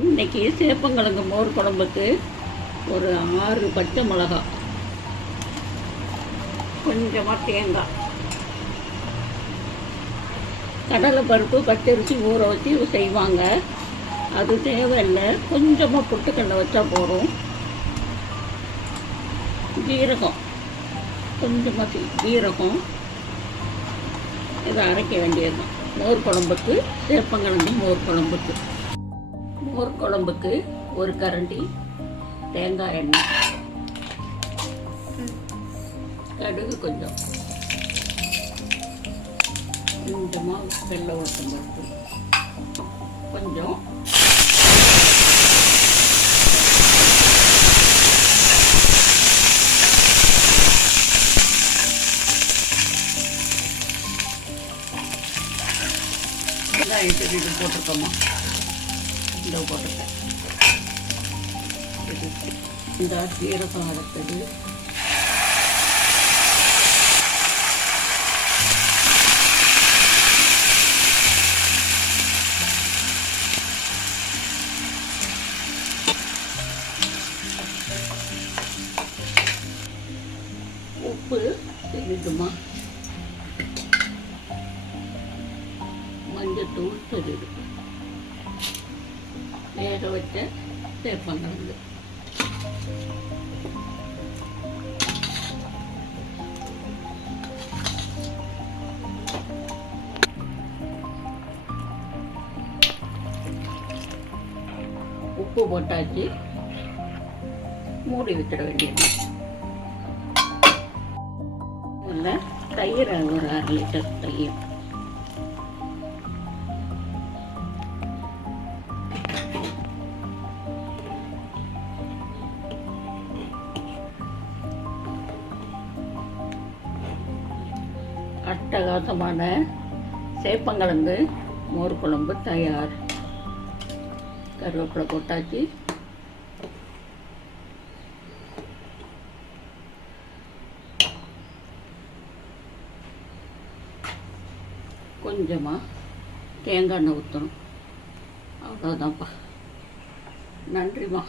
இன்னைக்கு சேப்பங்கிழங்கு மோர் குழம்புக்கு ஒரு 6 பச்சை மிளகா, கொஞ்சமாக தேங்காய், கடலை பருப்பு, பச்சரிசி ஊற வச்சு செய்வாங்க. அது தேவையில்லை, கொஞ்சமாக பொட்டுக்கடலை வச்சா போதும். ஜீரகம், கொஞ்சமாக ஜீரகம், இதை அரைக்க வேண்டியது. மோர் குழம்புக்கு, சேப்பங்கிழங்கு மோர் குழம்புக்கு. மோர் குழம்புக்கு ஒரு கரண்டி தேங்காய் எண்ணெய், கடுகு கொஞ்சம், கொஞ்சமாக வெள்ளை உளுத்தம் பருப்பு கொஞ்சம், வெங்காயத்துக்கு இது போட்டிருக்கோமா, இந்த போட்டிருக்கேன். இந்த சீரகம் அரைத்தது, உப்பு தெரியுமா, மஞ்சத்தூள் தெரியுது, வேக வச்ச சேப்பங்கிழங்கு, உப்பு போட்டாச்சு, மூடி வச்சிட வேண்டியது. இல்லை தயிர், ஒரு 1/2 லிட்டர் தயிர், அட்டகாசமான சேப்பங்கிழங்கு மோர் குழம்பு தயார். கருவேப்பிலை போட்டாச்சு, கொஞ்சமாக தேங்காய் எண்ணெய் ஊற்றணும். அவ்வளோதான்ப்பா. நன்றிம்மா.